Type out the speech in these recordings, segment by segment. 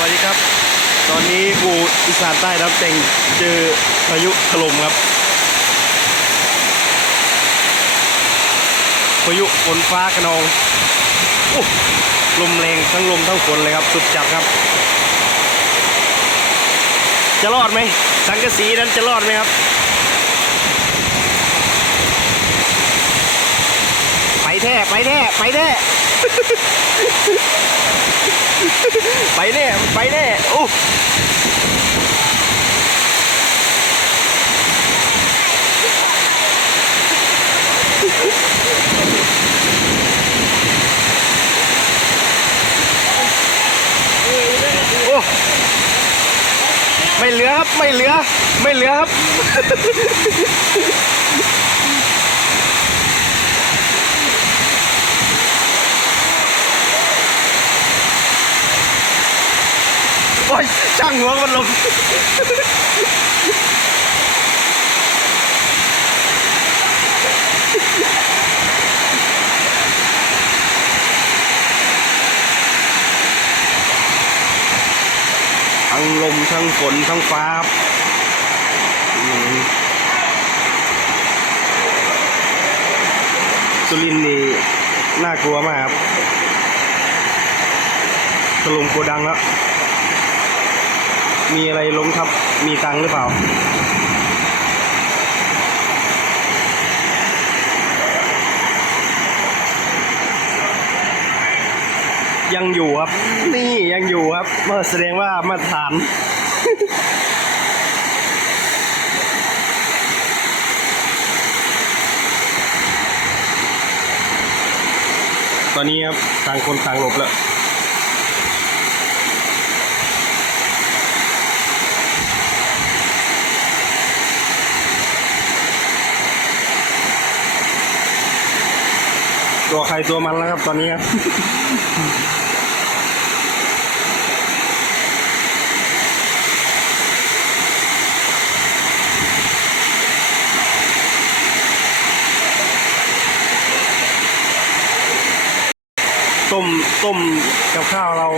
วัสดีครับ ตอนนี้กูอีสานใต้รับแจงเจอพายุถล่มครับพายุฝนฟ้าขนองโอ้ลมแรงทั้งลมทั้งฝนเลยครับสุดจัดครับ จะรอดไหมสังกะสีนั้นจะรอดไหมครับไปแท้ไปแท้ไปแท้ ไปแน่ไปแน่โอ้โอ้ไม่เหลือครับ ไม่เหลือ ไม่เหลือครับ อ้ยช่างหัวมันลงทั้งลมทั้งฝนทั้งฟ้าสุรินนี่น่ากลัวมากครับถล่มโกดังแล้ว มีอะไรล้มทับ มีตังค์หรือเปล่า ยังอยู่ครับ นี่ยังอยู่ครับเมื่อแสดงว่ามาตรฐาน ตอนนี้ครับต่างคนต่างหลบแล้ว ตัวใครตัวมันแล้วครับตอนนี้ครับต้มต้มกับข้าวเรา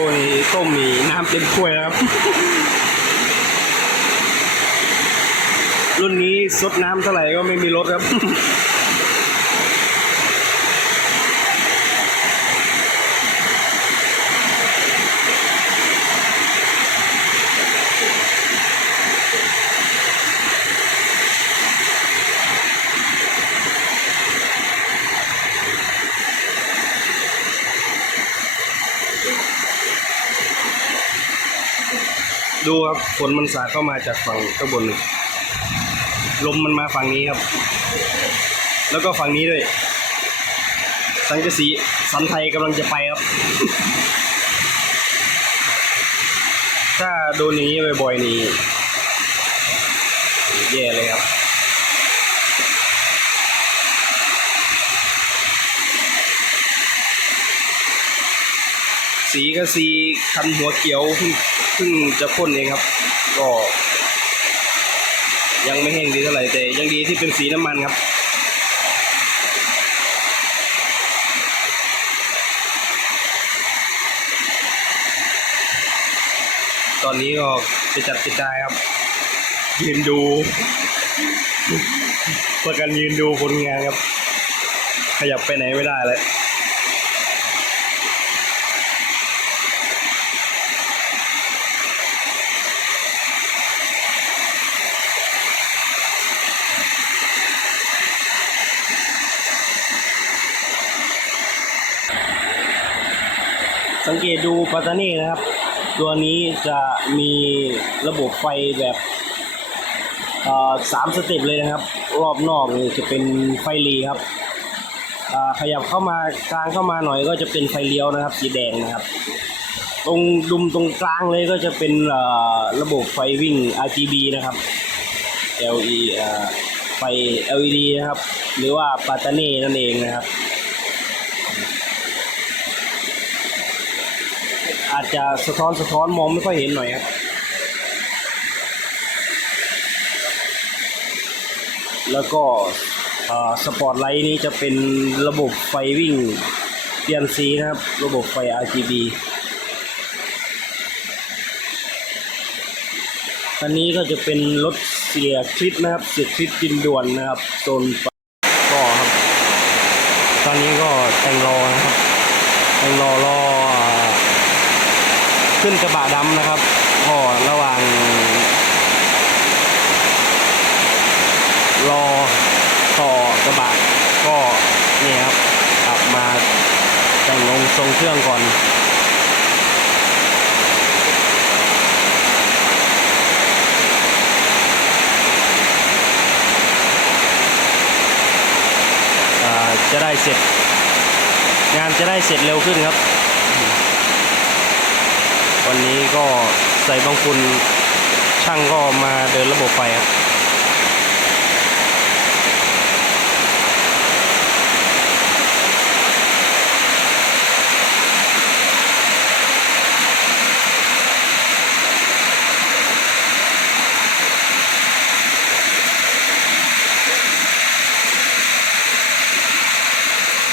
ต้มมีน้ำเต็มถ้วยครับ รุ่นนี้ซดน้ำเท่าไหร่ก็ไม่มีรสครับ ดูครับฝนมันสาดเข้ามาจากฝั่งข้างบนลมมันมาฝั่งนี้ครับ แล้วก็ฝั่งนี้ด้วย สังกะสีสันไทยกำลังจะไปครับ ถ้าโดนอย่างนี้บ่อยๆนี่แย่เลยครับ สีก็สีคันหัวเขียวเพิ่งเพิ่งจะพ่นเองครับ ก็ ยังไม่แห้งดีเท่าไหร่แต่ยังดีที่เป็นสีน้ำมันครับตอนนี้ก็จะจัดกระจายครับ ยืนดูประกันยืนดูผลงานครับ ขยับไปไหนไม่ได้เลย สังเกตดูปัตตานีนะครับ ตัวนี้จะมีระบบไฟแบบสามสเต็ปเลยนะครับ รอบนอกจะเป็นไฟหลีครับขยับเข้ามากลางเข้ามาหน่อยก็จะเป็นไฟเลี้ยวนะครับ สีแดงนะครับ ตรงดุมตรงกลางเลยก็จะเป็นระบบไฟวิ่ง RGB นะครับ LED ไฟ LED นะครับ หรือว่าปัตตานีนั่นเองนะครับ อาจจะสะท้อนสะท้อนมองไม่ค่อยเห็นหน่อยครับ แล้วก็สปอร์ตไลท์นี้จะเป็นระบบไฟวิ่งเปลี่ยนสีนะครับ ระบบไฟ RGB อันนี้ก็จะเป็นรถเสียคลิปนะครับ เสียคลิปดินด่วนนะครับโซนก็ครับ ตอนนี้ก็แต่งรอนะครับแต่งรอรอ ขึ้นกระบะดำนะครับก็ระหว่างรอต่อกระบะก็นี่ครับกลับมาแต่งองทรงเครื่องก่อนจะได้เสร็จ งานจะได้เสร็จเร็วขึ้นครับ วันนี้ก็ใส่บางคุณช่างก็มาเดินระบบไฟครับ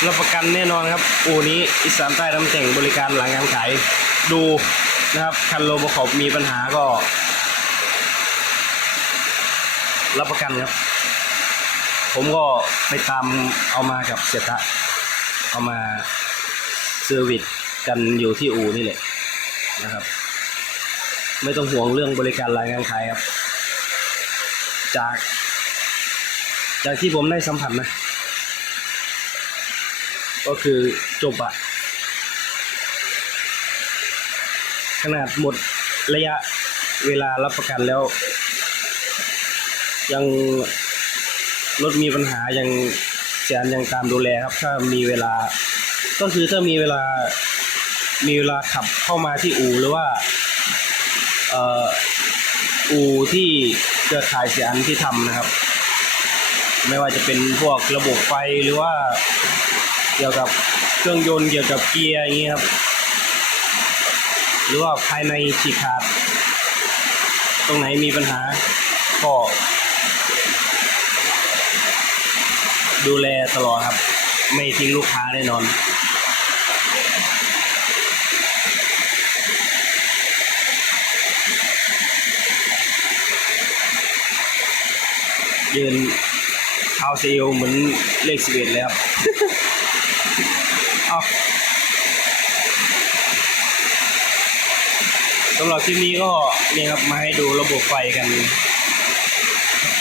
รับประกันแน่นอนครับ อูนี้อีสานใต้น้ำแข็งบริการหลังการขายดู นะครับคันโลบขอบมีปัญหาก็ รับประกันครับ ผมก็ไปตามเอามากับเสียตะ เอามาเซอร์วิสกันอยู่ที่อูนี่แหละนะครับ ไม่ต้องห่วงเรื่องบริการหลังารขายครับ จาก จากที่ผมได้สัมผัสนะ ก็คือจบอะ ขนาดหมดระยะเวลารับประกันแล้ว ยังรถมีปัญหายังแสนยังตามดูแลครับ ถ้ามีเวลา ก็คือถ้ามีเวลามีเวลาขับเข้ามาที่อู่หรือว่าเอ่ออู่ที่เครือข่ายเสียอันที่ทำนะครับ ไม่ว่าจะเป็นพวกระบบไฟหรือว่า เกี่ยวกับเครื่องยนต์เกี่ยวกับเกียร์อย่างนี้ครับ รือว่าภายในฉีกขาด ตรงไหนมีปัญหา ก็ดูแลตลอดครับ ไม่ทิ้งลูกค้าแน่นอน ยืนเท้าเซลเหมือนเลขสิบเอ็ดเลยครับ เอาำหรับคลิปนี้ก็นี่ครับมาให้ดูระบบไฟกัน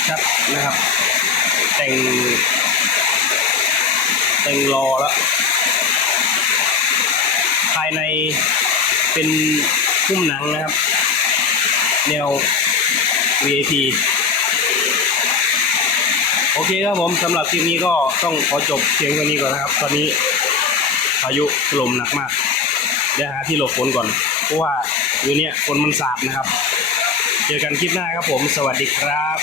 ชัดนะครับ แต่ง แต่งรอแล้ว ภายในเป็นพุ่มหนังนะครับ แนว VIP โอเคครับผมสำหรับคลิปนี้ก็ต้องขอจบเพียงเท่านี้ก่อนนะครับ ตอนนี้พายุลมหนักมาก เดี๋ยวหาที่หลบฝนก่อน เพราะว่า อยู่เนี่ยคนมันสาดนะครับ เจอกันคลิปหน้าครับผม สวัสดีครับ